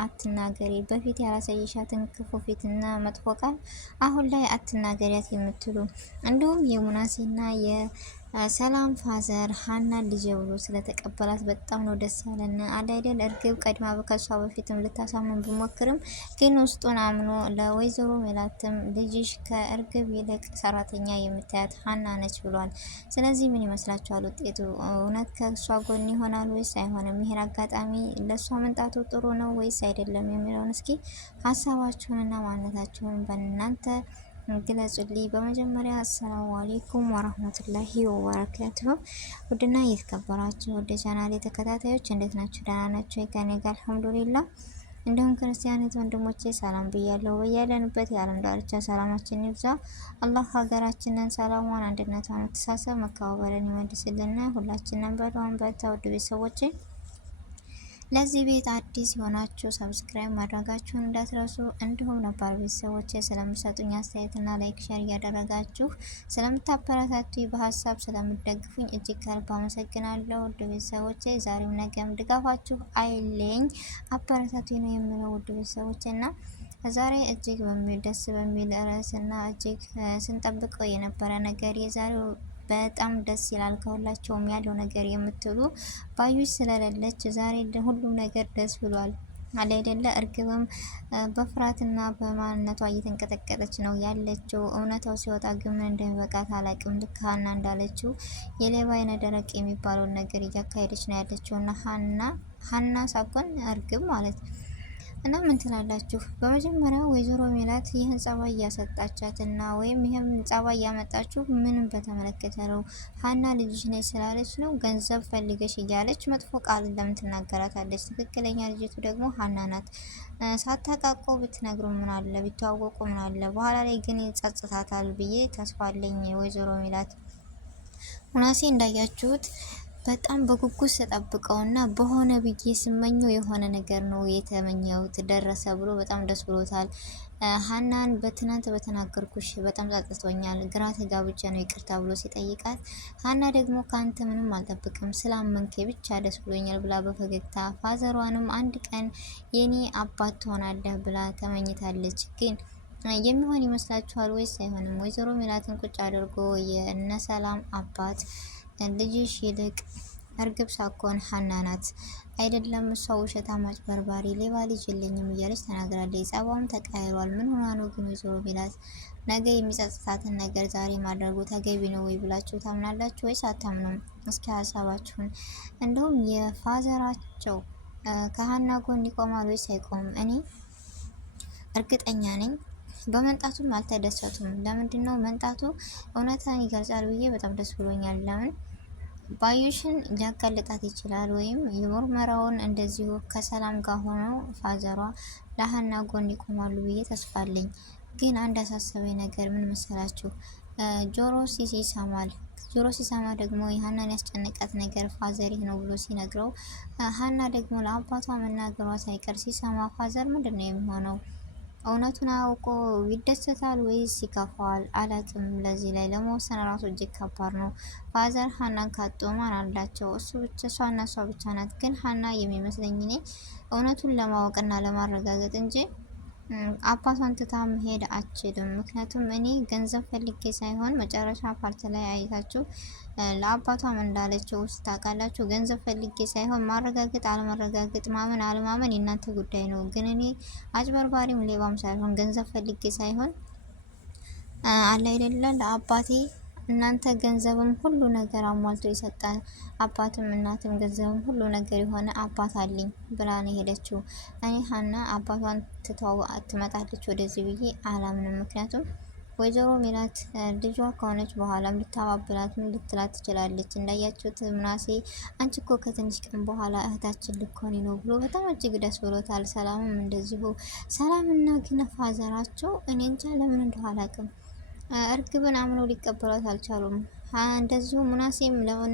አትናገሪ፣ በፊት ያላሳየሻትን ክፉ ፊትና መጥፎ ቃል አሁን ላይ አትናገሪያት የምትሉ እንዲሁም የሙናሴና የሰላም ፋዘር ሀናን ልጅ ብሎ ስለተቀበላት በጣም ነው ደስ ያለን። አይደል እርግብ ቀድማ ከሷ በፊትም ልታሳምን ብሞክርም ግን ውስጡን አምኖ ለወይዘሮ ሜላትም ልጅሽ ከእርግብ ይልቅ ሰራተኛ የምታያት ሀና ነች ብሏል። ስለዚህ ምን ይመስላችኋል ውጤቱ? እውነት ከእሷ ጎን ይሆናል ወይስ አይሆንም? ይሄን አጋጣሚ ለእሷ መምጣቱ ጥሩ ነው ወይስ አይደለም የሚለውን እስኪ ሀሳባችሁንና ማንነታችሁን በእናንተ ግለጹልኝ። በመጀመሪያ አሰላሙ አሌይኩም ወራህመቱላሂ ወበረካቱሁ። ውድና እየተከበራችሁ ወደ ቻናሌ ተከታታዮች እንዴት ናችሁ? ደህና ናችሁ? ከኔ ጋር አልሐምዱሊላህ። እንዲሁም ክርስቲያኖች ወንድሞቼ ሰላም ብያለሁ። በያለንበት የዓለም ዳርቻ ሰላማችን ይብዛ። አላህ ሀገራችንን ሰላሟን፣ አንድነቷን፣ መተሳሰብ፣ መከባበርን ይመልስልና ሁላችንም በዱዓን በርታ። ውድ ቤተሰቦቼ ለዚህ ቤት አዲስ የሆናችሁ ሰብስክራይብ ማድረጋችሁን እንዳትረሱ። እንዲሁም ነባር ቤተሰቦች ስለምሰጡኝ አስተያየትና ላይክ ሼር እያደረጋችሁ ስለምታበረታቱ በሀሳብ ስለምደግፉኝ እጅግ ከልብ አመሰግናለሁ። ውድ ቤተሰቦች ዛሬም ነገም ድጋፋችሁ አይለኝ፣ አበረታቱ ነው የምለው ውድ ቤተሰቦች እና ዛሬ እጅግ ደስ በሚል ርዕስና እጅግ ስንጠብቀው የነበረ ነገር የዛሬው በጣም ደስ ይላል። ከሁላቸውም ያለው ነገር የምትሉ ባዩሽ ስለሌለች ዛሬ ሁሉም ነገር ደስ ብሏል አለ አይደለ? እርግብም በፍርሃትና በማንነቷ እየተንቀጠቀጠች ነው ያለችው። እውነታው ሲወጣ ግን ምን እንደሚበቃት አላቅም። ልክ ሀና እንዳለችው የሌባ አይነ ደረቅ የሚባለውን ነገር እያካሄደች ነው ያለችው እና ሀና ሳኮን እርግብ ማለት ነው። እና ምን ትላላችሁ? በመጀመሪያ ወይዘሮ ሜላት ይህን ጸባይ እያሰጣቻት እና ወይም ይህን ጸባይ እያመጣችሁ ምንም በተመለከተ ነው? ሀና ልጅሽ ነች ስላለች ነው ገንዘብ ፈልገሽ እያለች መጥፎ ቃል ለምን ትናገራታለች? ትክክለኛ ልጅቱ ደግሞ ሀና ናት። ሳታቃቆ ብትነግሩ ምን አለ፣ ቢተዋወቁ ምን አለ። በኋላ ላይ ግን ይጸጽታታል ብዬ ተስፋ አለኝ። ወይዘሮ ሜላት ሙናሴ እንዳያችሁት በጣም በጉጉት ተጠብቀውና በሆነ ብዬ ስመኘው የሆነ ነገር ነው የተመኘሁት ደረሰ ብሎ በጣም ደስ ብሎታል። ሀናን በትናንት በተናገርኩሽ በጣም ጸጥቶኛል፣ ግራ ተጋብቼ ነው ይቅርታ ብሎ ሲጠይቃት ሀና ደግሞ ከአንተ ምንም አልጠብቅም ስላመንከ ብቻ ደስ ብሎኛል ብላ በፈገግታ ፋዘሯንም አንድ ቀን የኔ አባት ትሆናለህ ብላ ተመኝታለች። ግን የሚሆን ይመስላችኋል ወይስ አይሆንም? ወይዘሮ ሜላትን ቁጭ አድርጎ የነሰላም አባት ልጅሽ ይልቅ እርግብ ሳኮን ሀና ናት አይደለም፣ እሷ ውሸታም፣ አጭበርባሪ፣ ሌባ ልጅ የለኝም እያለች ተናግራለች። ጸባውም ተቀያይሯል። ምን ሆና ነው ግን ወይዘሮ ሜላት ነገ የሚጸጽታትን ነገር ዛሬ ማድረጉ ተገቢ ነው ወይ ብላችሁ ታምናላችሁ ወይስ አታምኑም? እስኪ ሀሳባችሁን። እንደውም የፋዘራቸው ከሀና ጎን ይቆማል ወይስ አይቆምም? እኔ እርግጠኛ ነኝ በመንጣቱም አልተደሰቱም። ለምንድነው መንጣቱ እውነታን ይገልጻል ብዬ በጣም ደስ ብሎኛል። ለምን ባዩሽን ሊያጋልጣት ይችላል፣ ወይም የምርመራውን እንደዚሁ ከሰላም ጋር ሆነው ፋዘሯ ለሀና ጎን ይቆማሉ ብዬ ተስፋለኝ። ግን አንድ አሳሰበኝ ነገር ምን መሰላችሁ? ጆሮ ሲሰማ ደግሞ የሀናን ያስጨነቃት ነገር ፋዘር ይህ ነው ብሎ ሲነግረው ሀና ደግሞ ለአባቷ መናገሯ ሳይቀር ሲሰማ ፋዘር ምንድን ነው የሚሆነው? እውነቱን አውቆ ይደሰታል ወይስ ይከፋዋል? አላቅም። ለዚህ ላይ ለመወሰን ራሱ እጅግ ከባድ ነው። ፋዘር ሀናን ካጡ ማን አላቸው? እሱ ብቻ፣ እሷና እሷ ብቻ ናት። ግን ሀና የሚመስለኝ እኔ እውነቱን ለማወቅና ለማረጋገጥ እንጂ አባቷን ትታ መሄድ አችልም። ምክንያቱም እኔ ገንዘብ ፈልጌ ሳይሆን መጨረሻ ፓርት ላይ አይታችሁ ለአባቷም እንዳለችው ውስጥ ታውቃላችሁ። ገንዘብ ፈልጌ ሳይሆን ማረጋገጥ አለመረጋገጥ፣ ማመን አለማመን የእናንተ ጉዳይ ነው። ግን እኔ አጭበርባሪም ሌባም ሳይሆን ገንዘብ ፈልጌ ሳይሆን አለ አይደለ ለአባቴ እናንተ ገንዘብም ሁሉ ነገር አሟልቶ ይሰጣል። አባትም እናትም ገንዘብም ሁሉ ነገር የሆነ አባት አለኝ ብላ ነው የሄደችው። እኔ ሀና አባቷን ትተው ትመጣለች ወደዚህ ብዬ አላምንም። ምክንያቱም ወይዘሮ ሜላት ልጇ ከሆነች በኋላም ልታባብላትም ልትላት ትችላለች። እንዳያችሁት ምናሴ አንቺ እኮ ከትንሽ ቀን በኋላ እህታችን ልኮኒ ነው ብሎ በጣም እጅግ ደስ ብሎታል። ሰላምም እንደዚሁ። ሰላምና ግን ፋዘራቸው እኔ እንጃ ለምን እንደሆነ አላውቅም፣ እርግብን አምነው ሊቀበሏት አልቻሉም። እንደዚሁ ሙናሴም ለምን